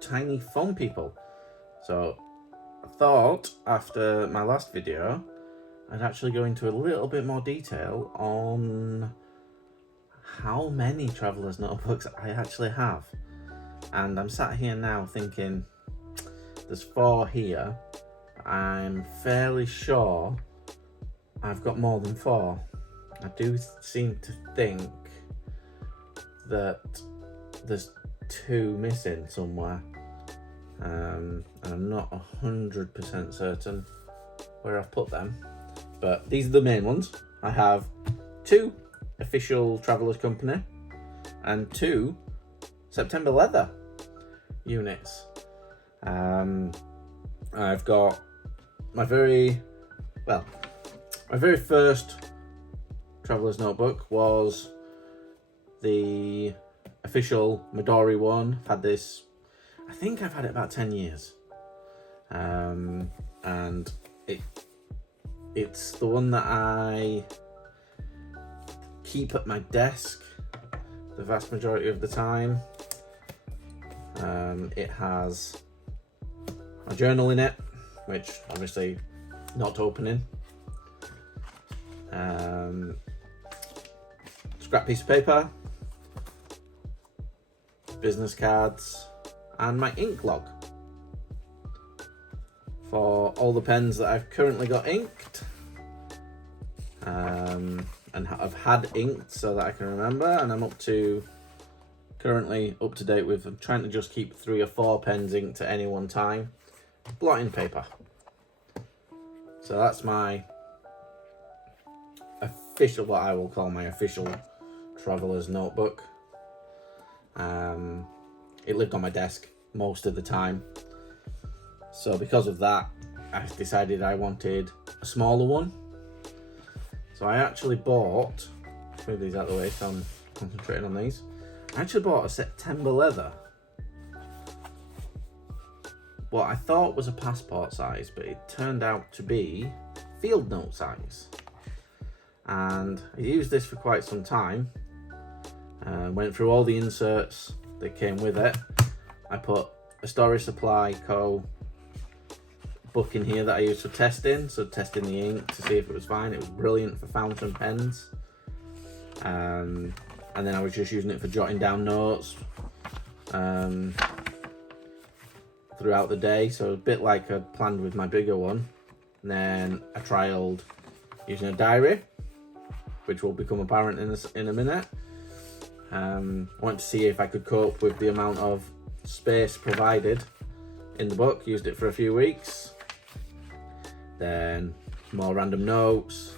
tiny foam people. So I thought after my last video, I'd actually go into a little bit more detail on how many Traveller's Notebooks I actually have. And I'm sat here now thinking, there's 4 here. I'm fairly sure I've got more than 4. I do seem to think that there's 2 missing somewhere. And I'm not 100% certain where I've put them. But these are the main ones. I have 2 official Traveller's Company and 2 September Leather units. I've got my very first Traveller's Notebook was the official Midori one. I've had this, I think I've had it about 10 years. And it's the one that I keep at my desk the vast majority of the time. It has a journal in it, which obviously not opening. Scrap piece of paper, business cards, and my ink log for all the pens that I've currently got inked, and I've had inked so that I can remember, and I'm currently up to date with, I'm trying to just keep 3 or 4 pens inked at any one time. Blotting paper. So that's my official, what I will call my official Traveller's Notebook. It lived on my desk most of the time. So because of that, I decided I wanted a smaller one. So I actually bought, let's move these out of the way so I'm concentrating on these. I actually bought a September Leather. What I thought was a passport size, but it turned out to be field note size. And I used this for quite some time. Went through all the inserts that came with it. I put a Storage Supply Co. book in here that I used for testing, so testing the ink to see if it was fine. It was brilliant for fountain pens. And then I was just using it for jotting down notes throughout the day, so a bit like I planned with my bigger one. And then I trialed using a diary, which will become apparent in a minute. I wanted to see if I could cope with the amount of space provided in the book. Used it for a few weeks. Then more random notes,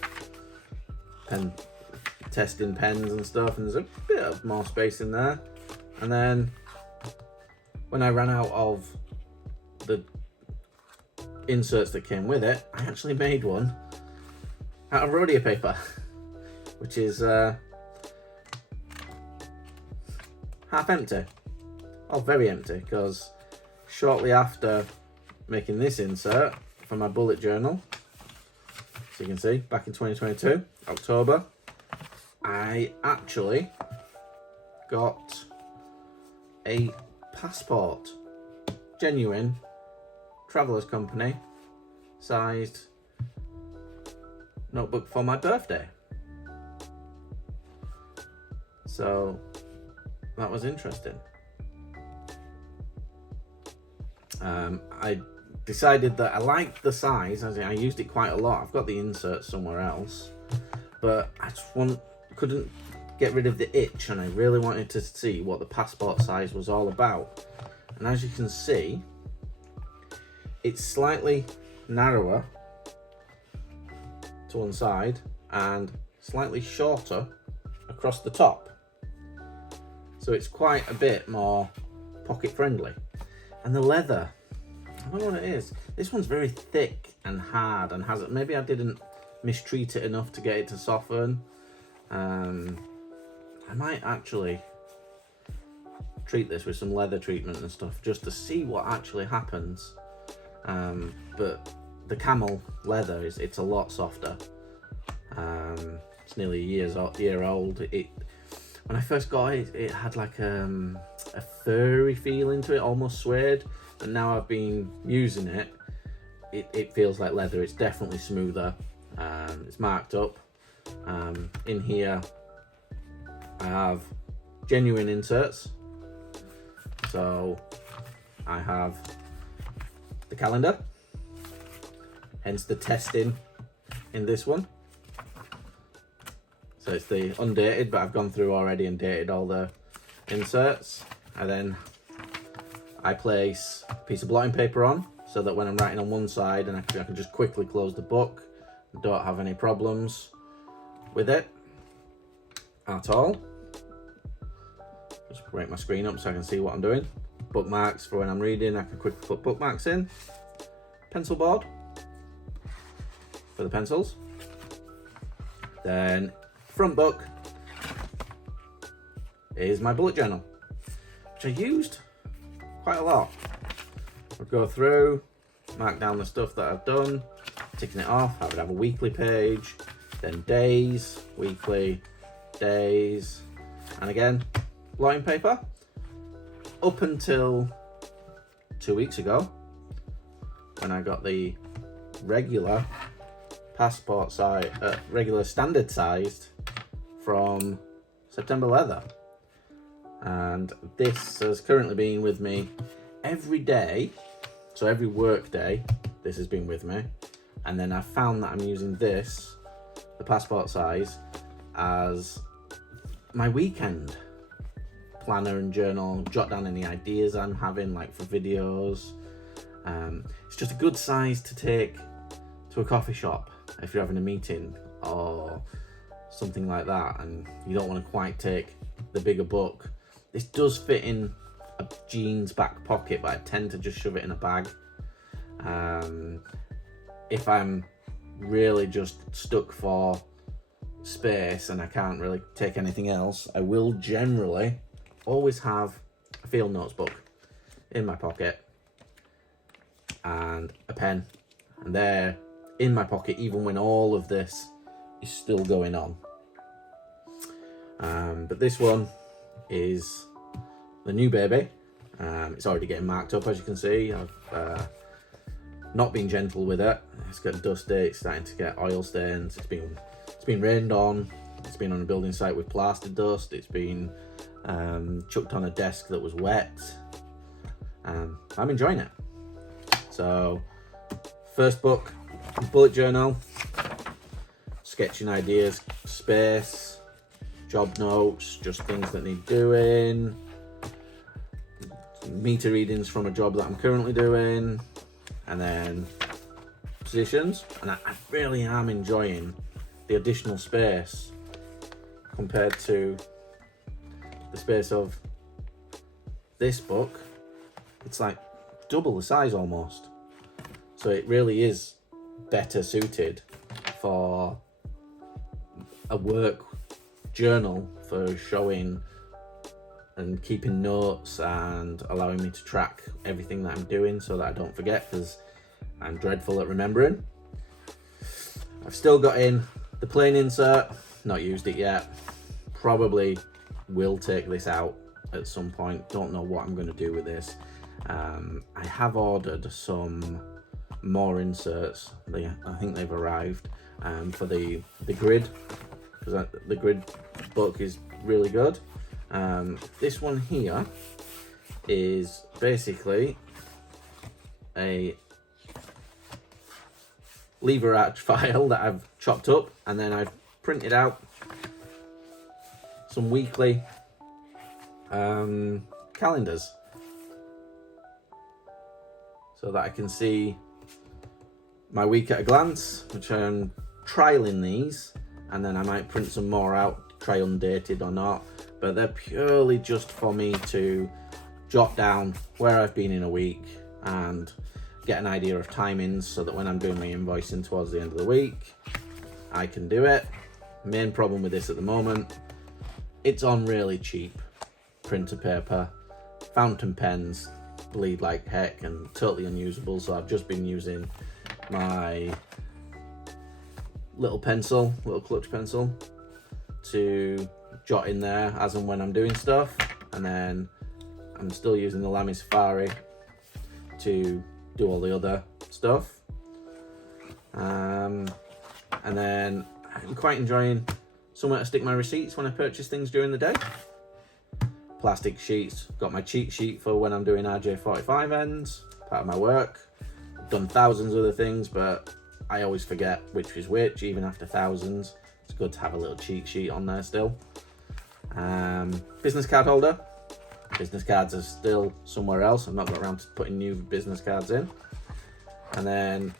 testing pens and stuff, and there's a bit of more space in there. And then when I ran out of the inserts that came with it, I actually made one out of Rhodia paper, which is half empty, or very empty, because shortly after making this insert for my bullet journal, so you can see, back in 2022, October, I actually got a passport, genuine Traveller's Company sized notebook for my birthday. So that was interesting. I decided that I liked the size, as I used it quite a lot. I've got the insert somewhere else, but I just couldn't get rid of the itch, and I really wanted to see what the passport size was all about. And as you can see, it's slightly narrower to one side and slightly shorter across the top. So it's quite a bit more pocket friendly. And the leather, I don't know what it is. This one's very thick and hard and has it. Maybe I didn't mistreat it enough to get it to soften. I might actually treat this with some leather treatment and stuff just to see what actually happens. But the camel leather it's a lot softer. It's nearly a year old. when I first got it, it had like a furry feeling to it, almost suede. And now I've been using it, it feels like leather. It's definitely smoother. It's marked up. In here, I have genuine inserts. So I have the calendar, hence the testing in this one. So it's the undated, but I've gone through already and dated all the inserts. And then I place a piece of blotting paper on so that when I'm writing on one side, and I can just quickly close the book, don't have any problems with it at all. Just break my screen up so I can see what I'm doing. Bookmarks for when I'm reading, I can quickly put bookmarks in. Pencil board for the pencils. Then front book is my bullet journal, which I used quite a lot. I'd go through, mark down the stuff that I've done, ticking it off. I would have a weekly page, then days, weekly, days, and again, blotting paper. Up until 2 weeks ago, when I got the regular passport size, regular standard sized from September Leather. And this has currently been with me every day. So every work day, this has been with me. And then I found that I'm using this, the passport size, as my weekend planner and journal. Jot down any ideas I'm having, like for videos. It's just a good size to take to a coffee shop if you're having a meeting or something like that, and you don't want to quite take the bigger book. This does fit in a jeans back pocket, but I tend to just shove it in a bag. If I'm really just stuck for space and I can't really take anything else, I will generally always have a field notes book in my pocket and a pen, and they're in my pocket even when all of this is still going on. But this one is the new baby. It's already getting marked up, as you can see. I've not been gentle with it. It's got dusty, it's starting to get oil stains. It's been rained on. It's been on a building site with plaster dust. It's been chucked on a desk that was wet. I'm enjoying it. So, first book, bullet journal, sketching ideas, space, job notes, just things that need doing, meter readings from a job that I'm currently doing, and then positions. And I really am enjoying the additional space compared to the space of this book. It's like double the size almost. So it really is better suited for a work journal, for showing and keeping notes and allowing me to track everything that I'm doing so that I don't forget, because I'm dreadful at remembering. I've still got in the plain insert, not used it yet. Probably will take this out at some point. Don't know what I'm going to do with this. I have ordered some more inserts. I think they've arrived for the grid, because the grid book is really good. This one here is basically a lever arch file that I've chopped up, and then I've printed out some weekly calendars so that I can see my week at a glance, which I'm trialing these, and then I might print some more out, try undated or not, but they're purely just for me to jot down where I've been in a week and get an idea of timings, so that when I'm doing my invoicing towards the end of the week, I can do it. Main problem with this at the moment, it's on really cheap printer paper. Fountain pens bleed like heck and totally unusable, so I've just been using my little clutch pencil to jot in there as and when I'm doing stuff, and then I'm still using the Lamy Safari to do all the other stuff. And then I'm quite enjoying somewhere to stick my receipts when I purchase things during the day. Plastic sheets, got my cheat sheet for when I'm doing RJ45 ends, part of my work. I've done thousands of other things, but I always forget which is which, even after thousands. It's good to have a little cheat sheet on there still. Business card holder. Business cards are still somewhere else. I've not got around to putting new business cards in. And then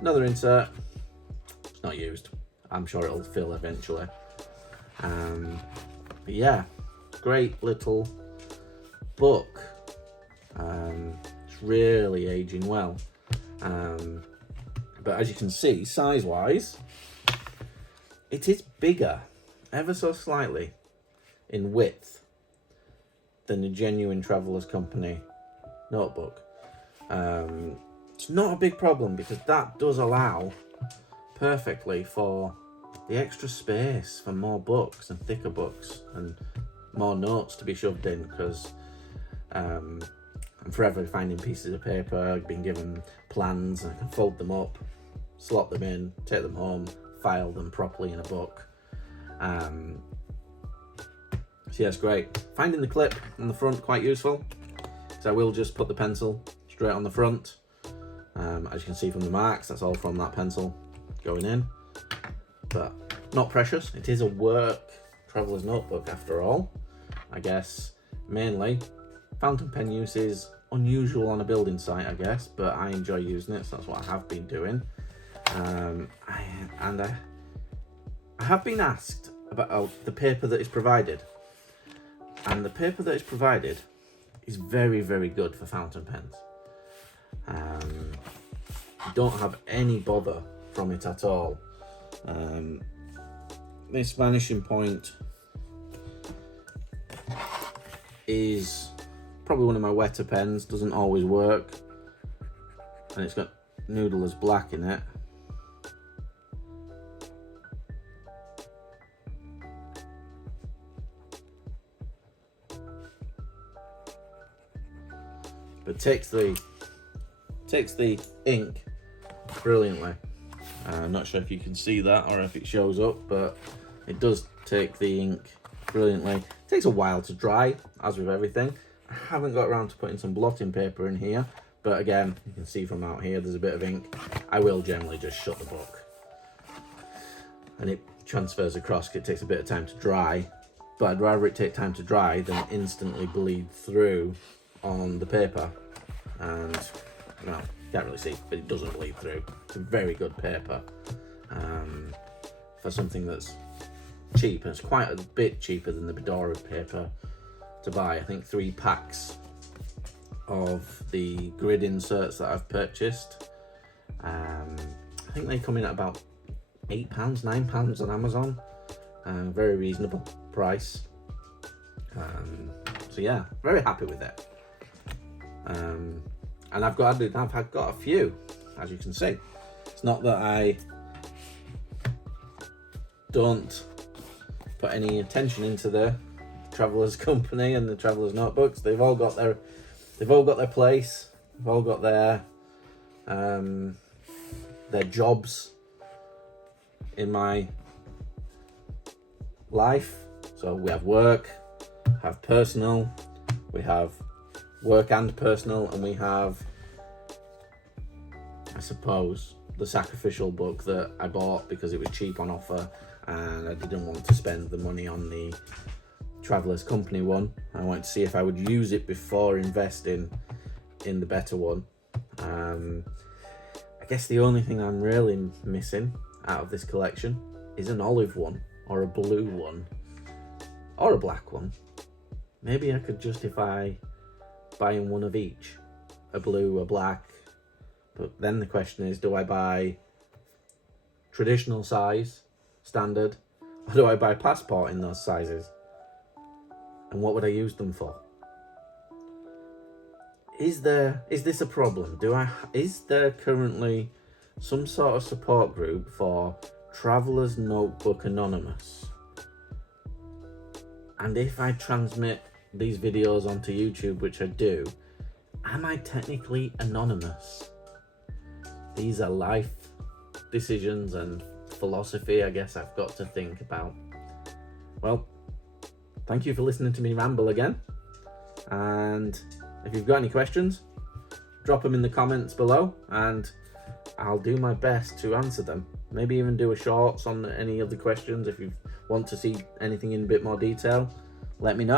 another insert. It's not used. I'm sure it'll fill eventually. But yeah, great little book. It's really aging well. But as you can see, size-wise, it is bigger, ever so slightly, in width than the Genuine Travelers Company notebook. It's not a big problem because that does allow perfectly for the extra space for more books and thicker books and more notes to be shoved in, because I'm forever finding pieces of paper. I've been given plans and I can fold them up, slot them in, take them home, file them properly in a book. So yeah, it's great. Finding the clip on the front quite useful, so I will just put the pencil straight on the front. As you can see from the marks, that's all from that pencil going in, but not precious. It is a work traveller's notebook after all. I guess mainly fountain pen use is unusual on a building site, I guess, but I enjoy using it, so that's what I have been doing. I have been asked about the paper that is provided, and the paper that is provided is very, very good for fountain pens. Don't have any bother from it at all. This Vanishing Point is probably one of my wetter pens, doesn't always work, and it's got Noodler's Black in it. But takes the ink brilliantly. I'm not sure if you can see that or if it shows up, but it does take the ink brilliantly. It takes a while to dry, as with everything. I haven't got around to putting some blotting paper in here, but again, you can see from out here there's a bit of ink. I will generally just shut the book and it transfers across because it takes a bit of time to dry, but I'd rather it take time to dry than instantly bleed through on the paper. And well, can't really see, but it doesn't bleed through. It's a very good paper for something that's cheap, and it's quite a bit cheaper than the Bedora paper to buy. I think 3 packs of the grid inserts that I've purchased, I think they come in at about £8, £9 on Amazon. Very reasonable price. So yeah, very happy with it. And I've got a few, as you can see. It's not that I don't put any attention into the Travelers Company and the Travelers Notebooks. They've all got their place. They've all got their jobs in my life. So we have work, have personal, we have work and personal, and we have, I suppose, the sacrificial book that I bought because it was cheap on offer and I didn't want to spend the money on the Travelers Company one. I wanted to see if I would use it before investing in the better one. I guess the only thing I'm really missing out of this collection is an olive one, or a blue one, or a black one. Maybe I could justify buying one of each, a blue, a black, but then the question is, do I buy traditional size, standard, or do I buy Passport in those sizes? And what would I use them for? Is this a problem? Is there currently some sort of support group for Travelers Notebook Anonymous? And if I transmit these videos onto YouTube, which I do, am I technically anonymous? These are life decisions and philosophy, I guess, I've got to think about. Well, thank you for listening to me ramble again. And if you've got any questions, drop them in the comments below and I'll do my best to answer them. Maybe even do a shorts on any of the questions. If you want to see anything in a bit more detail, let me know.